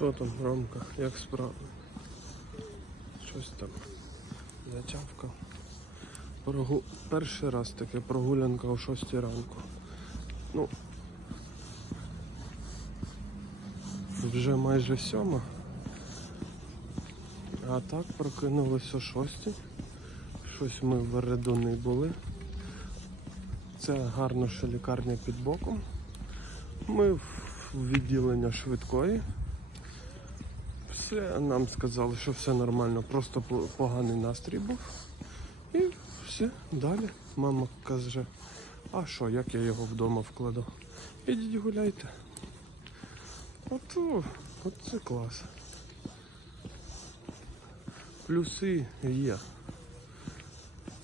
Що там, Ромка, як справи? Щось там зачавкав. Прогу... Перший раз таке прогулянка о 6 ранку. Ну, вже майже сьома. А так прокинулися о 6. Щось ми в Вереду не були. Це гарно, що лікарня під боком. Ми в відділення швидкої. Все, нам сказали, що все нормально, просто поганий настрій був. І все, далі. Мама каже, а що, як я його вдома вкладу? Ідіть гуляйте. Ото, оце клас. Плюси є.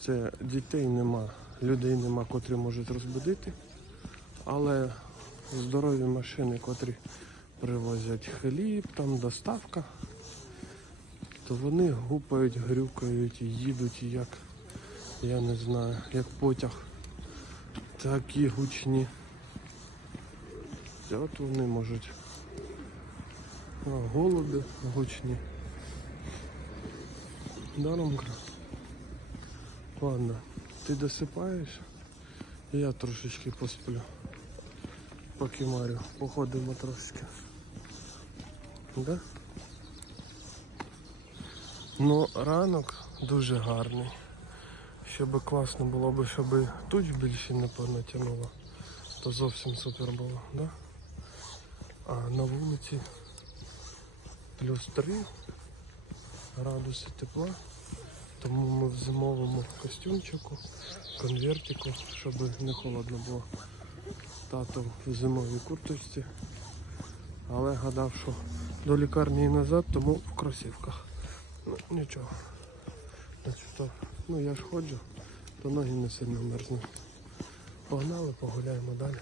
Це дітей нема, людей нема, котрі можуть розбудити. Але здорові машини, котрі привозять хліб, там доставка, то вони гупають, грюкають, їдуть як, я не знаю, як потяг. Такі гучні. От вони можуть. А, голуби гучні. Да, Ромка? Ладно, ти досипаєш? Я трошечки посплю. Поки Марю, походимо трошки. Да? Ну, ранок дуже гарний. Ще би класно було б, щоб туч більше не понатягнуло. То зовсім супер було, да? А на вулиці плюс 3 градуси тепла. Тому ми в зимовому костюмчику, конвертику, щоб не холодно було. Тато в зимовій курточці. Але гадав, що до лікарні і назад, тому в кросівках. Ну, нічого. Значить, ну я ж ходжу, то ноги не сильно мерзнуть. Погнали, погуляємо далі.